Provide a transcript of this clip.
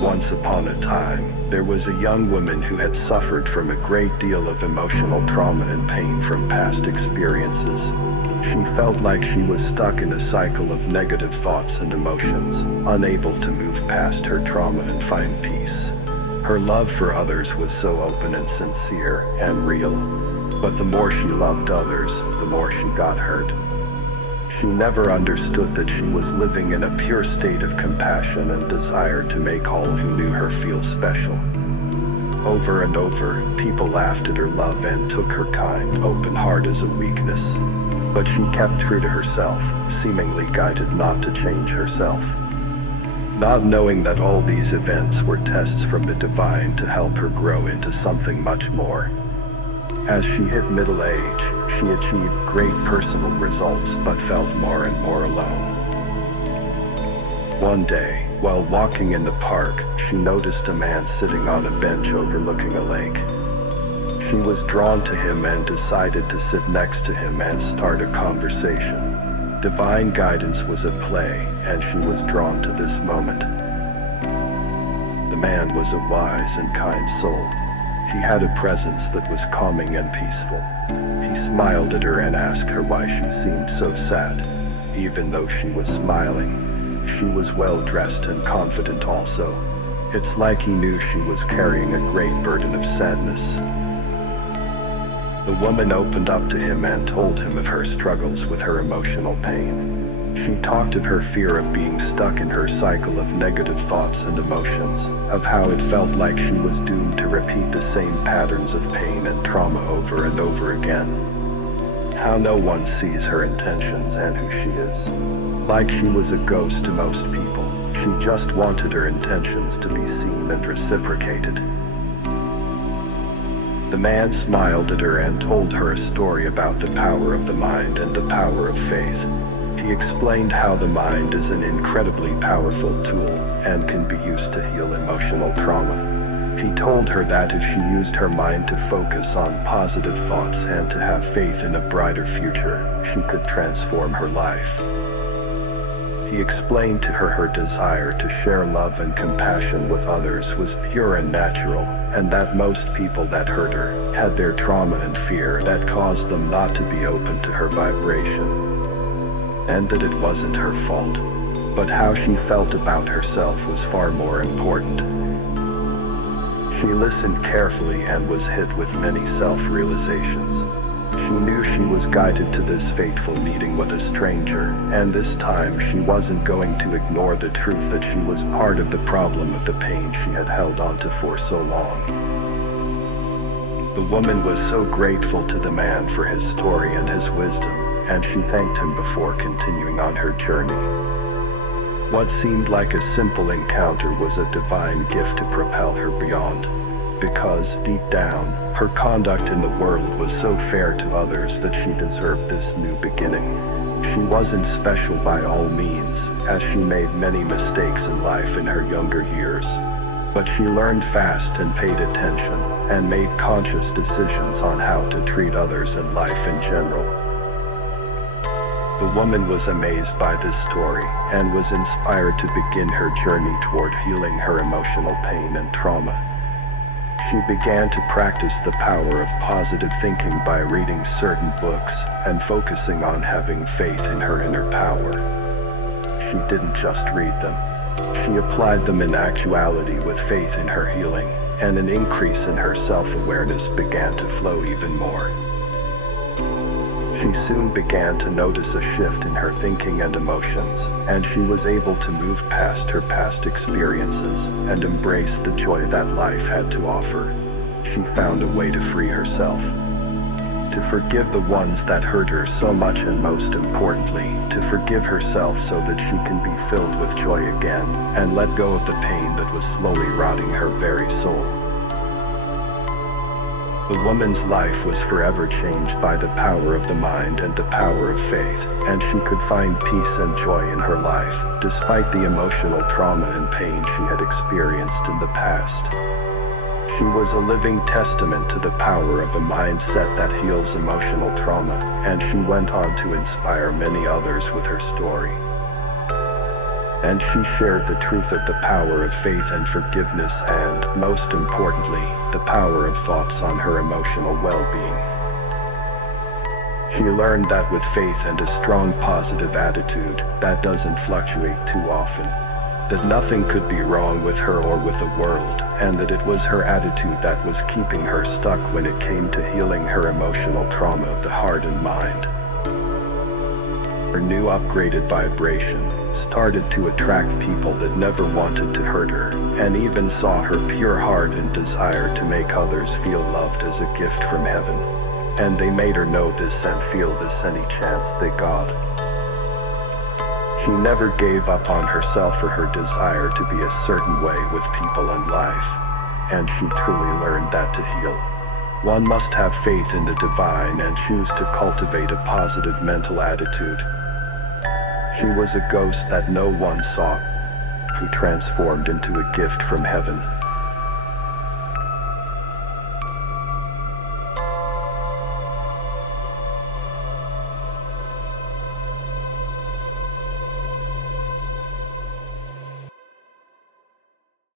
Once upon a time, there was a young woman who had suffered from a great deal of emotional trauma and pain from past experiences. She felt like she was stuck in a cycle of negative thoughts and emotions, unable to move past her trauma and find peace. Her love for others was so open and sincere and real, but the more she loved others, the more she got hurt. She never understood that she was living in a pure state of compassion and desire to make all who knew her feel special. Over and over, people laughed at her love and took her kind, open heart as a weakness. But she kept true to herself, seemingly guided not to change herself. Not knowing that all these events were tests from the divine to help her grow into something much more. As she hit middle age, she achieved great personal results but felt more and more alone. One day, while walking in the park, she noticed a man sitting on a bench overlooking a lake. She was drawn to him and decided to sit next to him and start a conversation. Divine guidance was at play, and she was drawn to this moment. The man was a wise and kind soul. He had a presence that was calming and peaceful. He smiled at her and asked her why she seemed so sad. Even though she was smiling, she was well dressed and confident also. It's like he knew she was carrying a great burden of sadness. The woman opened up to him and told him of her struggles with her emotional pain. She talked of her fear of being stuck in her cycle of negative thoughts and emotions, of how it felt like she was doomed to repeat the same patterns of pain and trauma over and over again. How no one sees her intentions and who she is. Like she was a ghost to most people, she just wanted her intentions to be seen and reciprocated. The man smiled at her and told her a story about the power of the mind and the power of faith. He explained how the mind is an incredibly powerful tool and can be used to heal emotional trauma. He told her that if she used her mind to focus on positive thoughts and to have faith in a brighter future, she could transform her life. He explained to her desire to share love and compassion with others was pure and natural, and that most people that hurt her had their trauma and fear that caused them not to be open to her vibration. And that it wasn't her fault, but how she felt about herself was far more important. She listened carefully and was hit with many self-realizations. She knew she was guided to this fateful meeting with a stranger, and this time she wasn't going to ignore the truth that she was part of the problem of the pain she had held onto for so long. The woman was so grateful to the man for his story and his wisdom, and she thanked him before continuing on her journey. What seemed like a simple encounter was a divine gift to propel her beyond. Because, deep down, her conduct in the world was so fair to others that she deserved this new beginning. She wasn't special by all means, as she made many mistakes in life in her younger years. But she learned fast and paid attention, and made conscious decisions on how to treat others and life in general. The woman was amazed by this story, and was inspired to begin her journey toward healing her emotional pain and trauma. She began to practice the power of positive thinking by reading certain books and focusing on having faith in her inner power. She didn't just read them. She applied them in actuality with faith in her healing, and an increase in her self-awareness began to flow even more. She soon began to notice a shift in her thinking and emotions, and she was able to move past her past experiences and embrace the joy that life had to offer. She found a way to free herself, to forgive the ones that hurt her so much, and most importantly, to forgive herself so that she can be filled with joy again and let go of the pain that was slowly rotting her very soul. The woman's life was forever changed by the power of the mind and the power of faith, and she could find peace and joy in her life, despite the emotional trauma and pain she had experienced in the past. She was a living testament to the power of a mindset that heals emotional trauma, and she went on to inspire many others with her story. And she shared the truth of the power of faith and forgiveness and, most importantly, the power of thoughts on her emotional well-being. She learned that with faith and a strong positive attitude that doesn't fluctuate too often, that nothing could be wrong with her or with the world, and that it was her attitude that was keeping her stuck when it came to healing her emotional trauma of the heart and mind. Her new upgraded vibration started to attract people that never wanted to hurt her, and even saw her pure heart and desire to make others feel loved as a gift from heaven. And they made her know this and feel this any chance they got. She never gave up on herself or her desire to be a certain way with people and life, and she truly learned that to heal, one must have faith in the divine and choose to cultivate a positive mental attitude. She was a ghost that no one saw, who transformed into a gift from heaven.